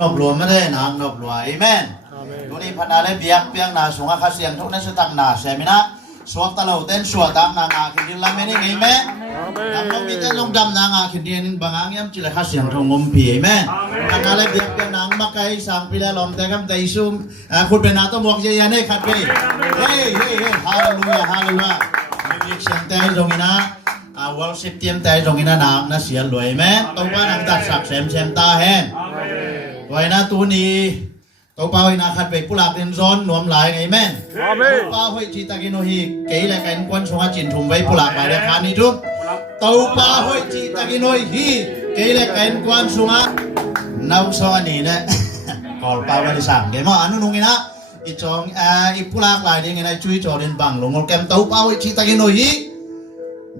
นอบหลวงไม่ได้นางนอบหลวงอาเมนดูนี่พนาเลเบียกเปียงนาสงฆ์ข้าเสียงทุกนั้นสตังนาเสมินะสวมตะเลวเต้นสวดตามนางอาคินดินละเมนี่ไงแม่ดำลงมีเต้นลงดำนางอาคินดินบางอย่างยังจิเลข้าเสียงทงงมผีแม่พนาเลเบียกเปียงนางมาไกลสังพิเลลอมแต่กำแต่อิซุมคุณเป็นนาตัวหมวกเยียนให้ขัดไปเฮ้ฮาเลลูยาฮาเลลูยามีเสียงแต่ตรงนี้นะวอลสิบเตียมแต่ตรงนี้นะนางน่าเสียรวยแม่ตัวว่านางตัดสักเซมตาแห้งไว้นะตัวนี้ตัวเป้าให้นาขัดไปผู้หลักเรียนซ้อนหนวมหลายไงแม่ตัวเป้าให้จิตากินโนฮีเก๋และกันควนสงฆ์จินถุมไว้ผู้หลักหลายราคานี้ทุกตัวเป้าให้จิตากินโนฮีเก๋และกันควนสงฆ์นาวสอนนี่นะกอลเป้าไม่ได้สั่งเดี๋ยวมาอนุนุงนะอีจงอีผู้หลักหลายนี่ไงนะช่วยจอเรียนบังลงแกมตัวเป้าให้จิตากินโนฮี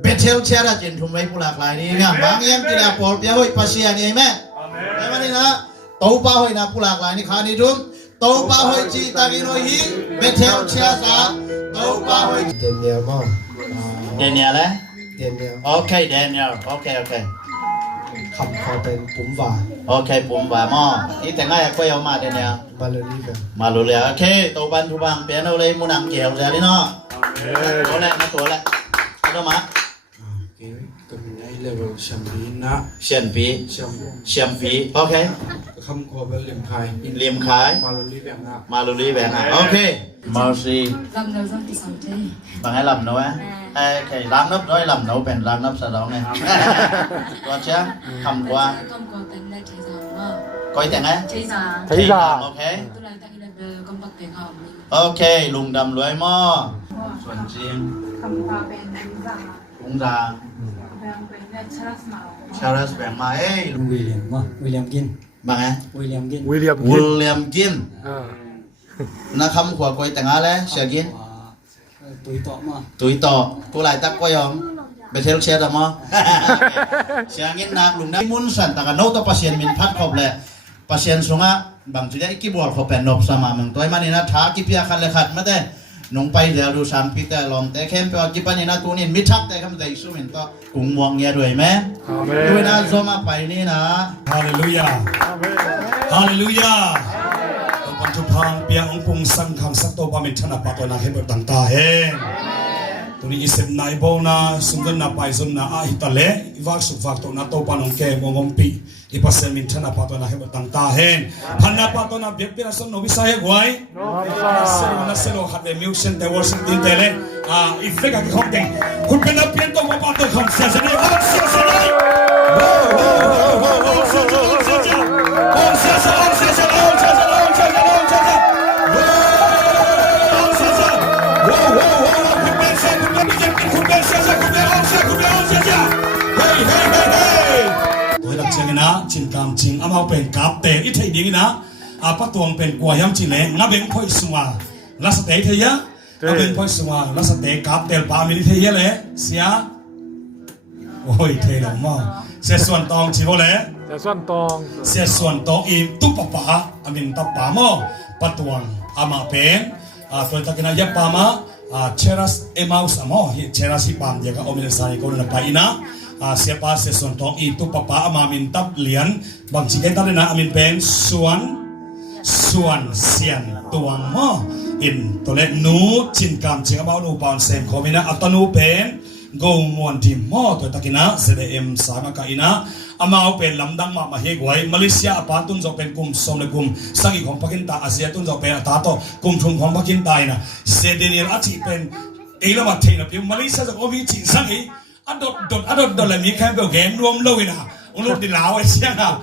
เบเทลเชียร์จินถุมไว้ผู้หลักหลายนี่เนี่ยบางอย่างที่เราปอลเปียให้ปัสยานี่แม่แต่วันนี้นะตัวเป้าให้นะผู้หลักหลายนี่ขานี้ทุกตัวเป้าให้จิตากินโนฮีเบเทลเชียร์ซาตัวเป้าให้เดเนียลมั้งเดเนียลเลยเดเนียลโอเคเดเนียลโอเคคำขอเป็นปุ่มว่าโอเคปุ่มว่าหม้ออีแต่ง่ายก็เอามาเดเนียลมาเลยนี่กันมารู้เลยโอเคตัวบันทุบังเปลี่ยนเอาเลยมูนังเกี่ยวเลยนี่เนาะตัวแรกนะตัวแรกเอามาก็มีไอ้เลเวลแชมปีนะเชียนปีโอเคคำขอเป็นเลียมขายมาเลยแบบนั้นมาลุลีแบบนั้นโอเคมาซีลำเนาต้องติดสองเจ้บางให้ลำเนาะโอเคล้างนับด้วยลำเนาเป็นล้างนับสะดองไงตัวเชี่ยคำกว่าเป็นได้ใช้สามว่าก้อยแต่งไงใช้สามโอเคตัวอะไรตั้งแต่เดิมก็ปักแต่งเอาโอเคลุงดำรวยหม้อส่วนจีนคำว่าเป็นลุงจางชาร์ลส์แบงมาลุงวิลเลียมว่าวิลเลียมกินบางไงวิลเลียมกินนะคำขวาก้อยแต่งอะไรเสียกินตุยต่อมาตัวไหลตักก้อยมไปเที่ยวเชียร์มั้งเสียงินนักลุงได้มุนสันตะกันโน้ตpasien minพัดขบเลยpasien sungaบางจุดไอ้กี่บัวเขาเป็นนบสมามึงตัวมันนี่นะท้ากี่เพียขัดเลยขัดมาแต่นงไปเดี๋ยวดูสามปีแต่ลมแต่เข้มไปว่ากี่ปันนี่นะตัวนี้มิทักแต่คำใดสุมินก็กุ้งมองเงี้ยด้วยไหมด้วยนะโซมาไปนี่นะฮาเลลูยาฮาเลลูยาปัจจุบันเปียองค์สังฆังสัตโตปามิธนาปะตัวนาเห็นแบบต่างๆเองตัวนี้อิสมนายโบนาสุนทรนาไปสุนนาอาหิตาเลวักสุวักตัวนาโตปานองเกมงมปีอีปัสเซมิธนาปะตัวนาเห็นแบบต่างๆเองพันนาปะตัวนาเบียบเปียสนโนวิสัยกวยเซโลนาเซโลขัดเดมิวเซนเดวอร์สิตินเตเลอีเฟกักของเก่งคุณเป็นนักเปียนตัวมาปะตัวคำเสียเสน่ห์วันเสียเสน่ห์จินกามจิงอามาเป็นกาบเตะอีไทยดีนะปะตวงเป็นกวยยำจิเลงาเบงพ่อยสวาลาสเตะเทียงาเบงพ่อยสวาลาสเตะกาบเตลปามิลิเทียเลยเสียโอ้ยเทลงมาเสียส่วนตองชิโบเลยเสียส่วนตองอีตุปปะอามินตับปามอปะตวงอามาเป็นตัวตะกินายปามาเชรัสเอมาอุสามอเชรัสฮิปามเยกะโอมิเลสานิโกนไปนะsiapa sesuatu itu papa ama minta lian bang jika tadi na amin pen suan sian tuang mo in tole nu cinkam cingam mau nu pan sem komina atau nu pen go mon tim mo to takina cdm sama kaina amau pen lamdang ma mahegwai Malaysia apa tun jo pen kum som le kum sangi khong pakinta Asia tun jo pen atato kum thum khong pakinta ina cdnil achi pen eila ma theina pi Malaysia jo obi chin sangi adot la mi kan be game rwom lowina ulu di lawa sianga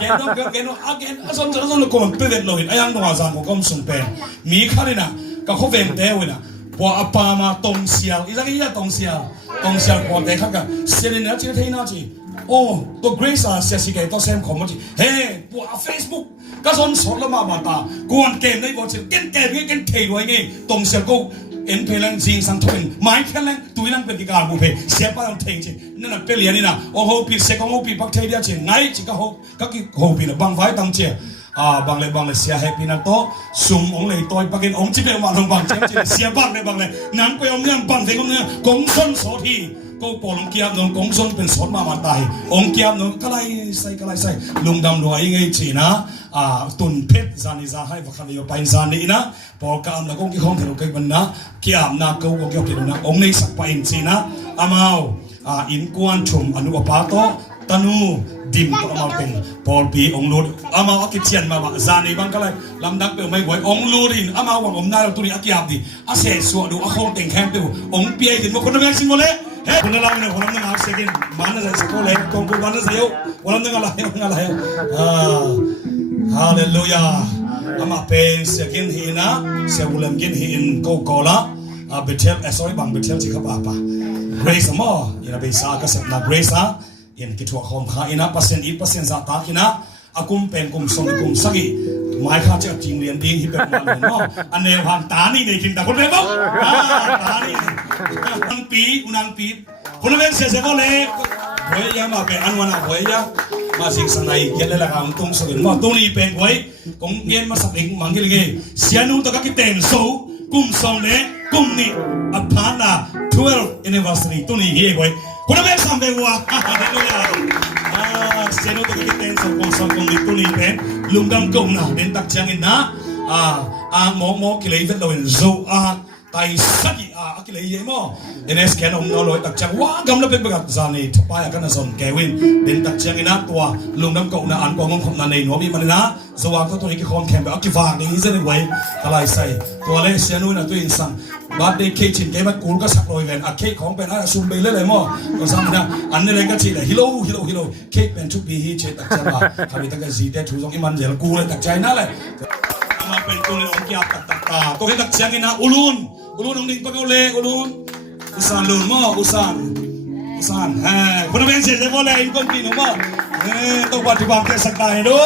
game no game no again ason ko pe vet lowin ayang no azan ko kom sum pen mi kharina ka kho ven te wina po apa ma tong sial izang iya tong sial ko te kha ka selina chi theina chi โอ้ตัว Grace เสียสิเกตัวเซมของมันจีเฮ้ปัว Facebook ก็สนสดละมาบานตากวนเกมในบอลเสียเกนเกมเกนเทรวยไงตรงเสียกูเอ็นเพลังจิงสังทวินไม้เพลังตุยลังเป็นที่การบุเพเสียป้าต้องเทงจีนั่นน่ะเป็นเหรียญนี่นะโอ้โหปีเสกโอ้โหปีปักเทียจีไงจีก็โหก็กี่โหปีละบางไฟตั้งเจียบางเลยเสียให้ปีนั้นโตสุ่มองเลยต่อยปากกินองจีเป็นมาลงบางเจียเสียบางเลยนั้นก็ยอมเนื่องบางเสียก็เนื่องกงส้นโสทีก็ปลงเกียบนงกงส้นเป็นสดมาตายองเกียบนงก็ไล่ใส่ลุงดำรวยไงจีนะตุนเพชรจานิจาให้วัคซีนไปจานีนะพอกำลังกงกี่ห้องเทลุกกันนะเกียบนาเกากงเกียบกินนะองในสักไปจีนะอามาอินกวนชุมอนุปาโตตนูดิมก็มาเป็นพอปีองลูดอามาอักเชียนมาว่าจานีบังก็เลยลำดับเป็นไม่ไหวองลูดินอามาว่าผมนายเราตัวนี้อักยาบดีอาเสสวดูอาคงเต็งแคมป์ดูองเปียกินว่าคนนั้นแม่สิงโมเล่เฮ้คนนั้นเราเนี่ยคนนั้นอาเซกินมันนั่นสิโกเล่กงกูมันนั่นสิโยคนนั้นอะไรฮาเลลูยาอามาเป็นเสกินฮีนะเสบุลมกินฮีนโกโกละเบเทลsorry บางเบเทลจิครับป่ะ Grace มั้งยันไปสาก็สักนะ Grace ยันคิดว่าเขาข้าอินะ%จะตากินะอากุมเป็นกุมส่งกุมสักอีหมายข้าจะจริงเรียนดีที่เป็นมันเนาะอันเนวางตานี่ในกินแต่คนเป็นบ้างตานี่unangปีคนเป็นเสียก็เลยหวยยังมาเป็นอันวันหวยยังมาสิ่งสังไหนเกี่ยวกับการตุ้งสุรินว่าตุ้งนี่เป็นหวยกงเงินมาสักเองมังกิเลงเสียนุ่งตะกี้เต็มโซ่กุมส่งเนี่ยกุมนี่อัฐานะ12 anniversary ตุ้งนี่เฮ้ยหวยคนเป็นสัมเบวัวฮาเลลูยาเสียนุ่งตะกี้เต็มโซ่กุมส่งกุมนี่ตุ้งนี่เป็นลุงดำกุมนะเดินตักเชียงอินนะหมอกิเลงเป็นตัวโซ่ไต่สักอากิเลย์มั้งเอ็นเอสแคนอมนอลอยตักจังว่ากำลังเป็นประกาศจานีทปายกันนะสนแกวินเป็นตักจังอินะตัวลุงน้ำกงนะอันกองงคำนันในหัวมีมันนะสว่างตัวนี้ก็คอมแคมแบบอักกิฟากนี่จะได้ไว้อะไรใส่ตัวเล็กเสียนุ่นนะตัวอินสันบัดเด็กเคชินแกมันกูก็สักลอยเวนเคของเป็นอะไรซุ่มไปเรื่อยๆมั้งก็ซ้ำนะอันนี้เลยก็ทีเลยฮิโลเคเป็นชุดบีฮีเชตักจังว่าทำให้ตั้งแต่สีเดชูซองอิมันเจลกูเลยตักใจนั่นแหละมาเป็นตัวเลยองค์ยาตักตัวให้ตักจังอินะอุลุนองดิงปะเกาเลอุสานลุนมั้งอุสานคนเป็นเสียจะก็เลยอีกคนปีนมั้งต้องปฏิบัติสักได้ดู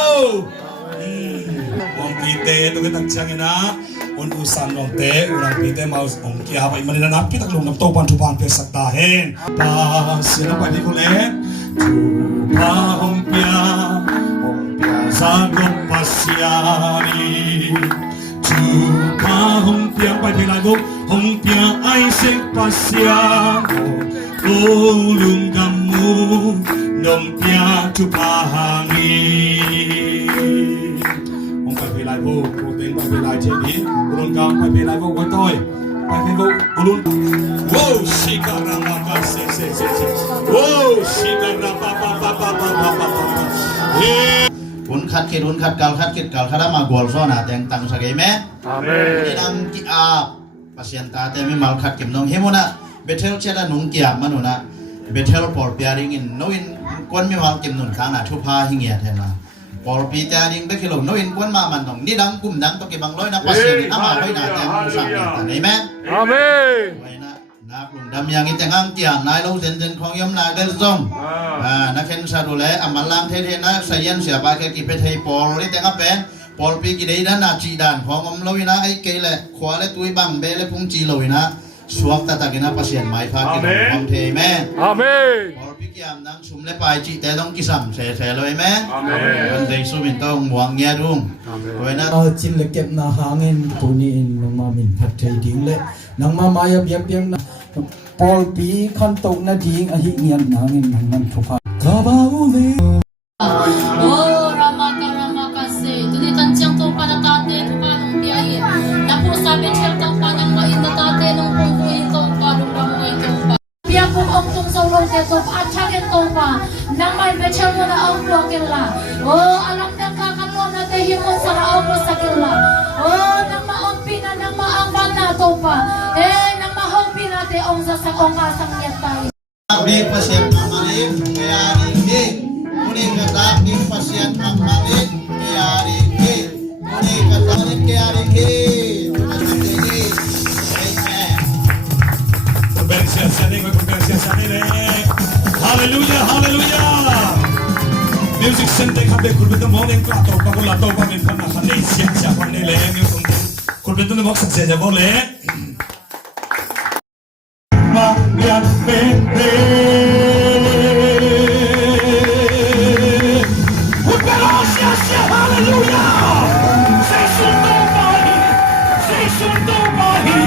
วงปีเตตัวให้ตักจังอินะอุสานลงเตอุปีเตมาองค์ยาไปมันนี่นะพี่ตักลุงกับโตปันทุบานเปสักได้เห็นตาเสียไปที่คนเล่ทุบาองค์ยาสักปัสยานีTupa humpiang pai pelai bu humpiang ai sek pasiang ulung kamu nompia tupa hangi pai pelai bu puteng pai pelai jadi ulung kam pai pelai bu wotoi pai pelai bu ulung wow shikarama ka se wow shikarama paหุ่นขัดเกหุ่นขัดเกาขัดเกเกาขัดมากอลซ้อนแต่งตังสักไอ้แม่ที่นำกิอาปัสยันตาแต่ไม่มาขัดเก็บน้องเฮมุนะเบเทลเชลนุ่งเกียบมันหนูนะเบเทลปอลปียริงินโนอินกวนไม่มาเก็บหนุนข้างหน้าทุพาหิงเงียแทนนะปอลปีแต่ริงเบคิโลโนอินกวนมามันตรงนี่ดังกุ่มดังต้องเก็บบางร้อยนะปัสยันน้ำมาไว้หน้าแต่งสั่งแต่ไอ้แม่อาเมนไว้นะนักลุงดำยังอีแต่งอังเกียงนายเราเซนของยมนาเดลซงนักเข็นซาดูแลอามันลังเทนะสยันเสียบาแค่กิเพทปอลนี่แต่งเป็นปอลปีกิเลด้านนาจีดานของอมลวินะไอ้เกลเลยขวาเลยตุยบังเบลเลยพุงจีลวินะสวกตาตากินะปัสยันไม้พากินความเทแม่อาเมนปอลปีกิยามนังชุมเลยไปจีแต่ต้องกิสัมเสเลยแม่อาเมนวันเดย์สุมินต้องหวงเงียรุ่งไว้นะจินเล็กเก็บนาหาเงินตัวนี้นงมามินพัดใจดิ้งเลยนางมามายาเบียบเบียงนะปอลปีคันตกนาดิ้งอหิเงียนนางเงินมันทุกข์กาบาอุเลโอ้รามาคาเซตัวนี้ตันเจียงตัวปานาตาเตทุกาลงเดียร์นับผู้สาเป็นเชลตัวปานังมาอินตาเตนงคงคุยตัวปาลุงรามาอินตัวปาเบียบุกองตุงโซโลเตตัวอาชาเกตัวปานังไม่เป็นเชลตัวเอาบล็อกกันละโอ้อาลังนังข้ากันวันนั้นเตหิมสระเอาบล็อกกันละโอ้นังมาองปีนังมาอังวันนาตัวปานังมาฮองปีนาเตองซาสังองอาสังเยตัยเรียกpasien mamalit kayariki muni katak di pasien mamalit kayariki muni katak kayariki muni Bersiasani, bersiasani, haleluya, haleluya. morning ka to pa kula to pa min khana khane sia sia pa ne le ngi tum kun betu ne bok sa se ja bo le ma ya pe pe hallelujah say sun to bahi say sun to bahi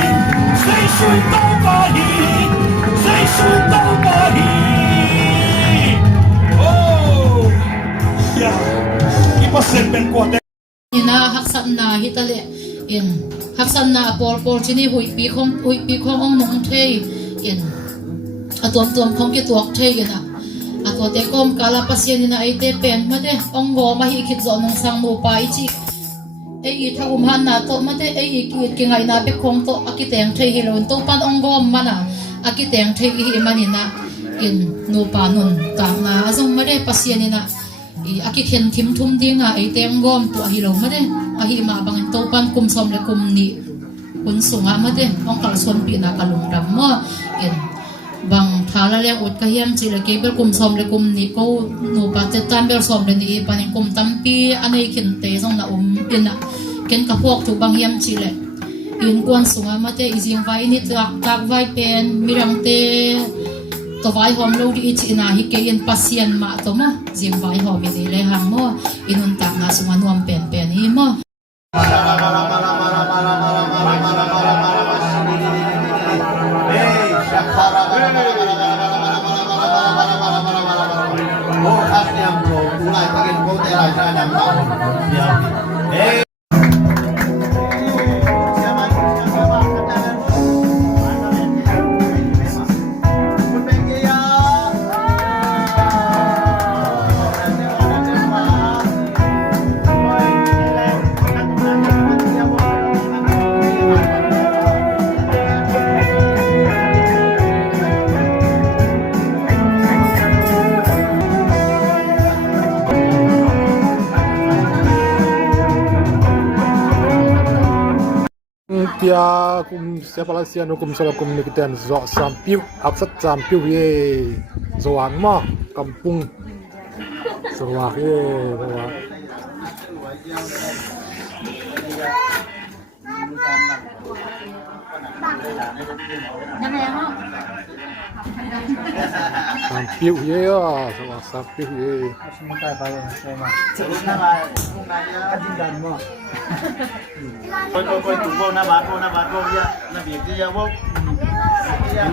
say sun to bahi say sun to bahi oh ya ipasen ben ko ina haksan na hitale in haksan na por chini hui pi khom ong nong thei in atom khom ki tuak thei ina ato te kom kala pasien ina ai te pen mate ong go ma hi khit zo nong sang no pai chi ei tha han na to mate ei ki ngai na pe khom to akiteng thei hilon to pan ong go mana akiteng thei hi manina in no pa nun ta na azong mare pasien ina aki khen thim thum dinga ai teng gom to hi lo made a hi ma bang to pan kum som le kum ni kun sunga made ong kal som pi na kalung ram mo en bang thala le ut ka hiam chi le ke bel kum som le kum ni ko no pa te tan bel som le ni panin kum tampi anei khen te song na pina ken ka phok tu bang hiam chi le in kwan sunga mate izing vai ni tak vai pen mirang te to vai hom lo di chi na hi ke yen pasien ma to ma jing vai hom ni le hang mo inun tak na sunga nuam pen hi mo Pia kum sepalasian kum salam kum nikitan zo sampiu aksat sampiu ye zoang ma kampung Sarawak ye Sarawak sampiu ye Sarawak sampiu ye Koi tu bo na ba ya na bi ti ya bo ya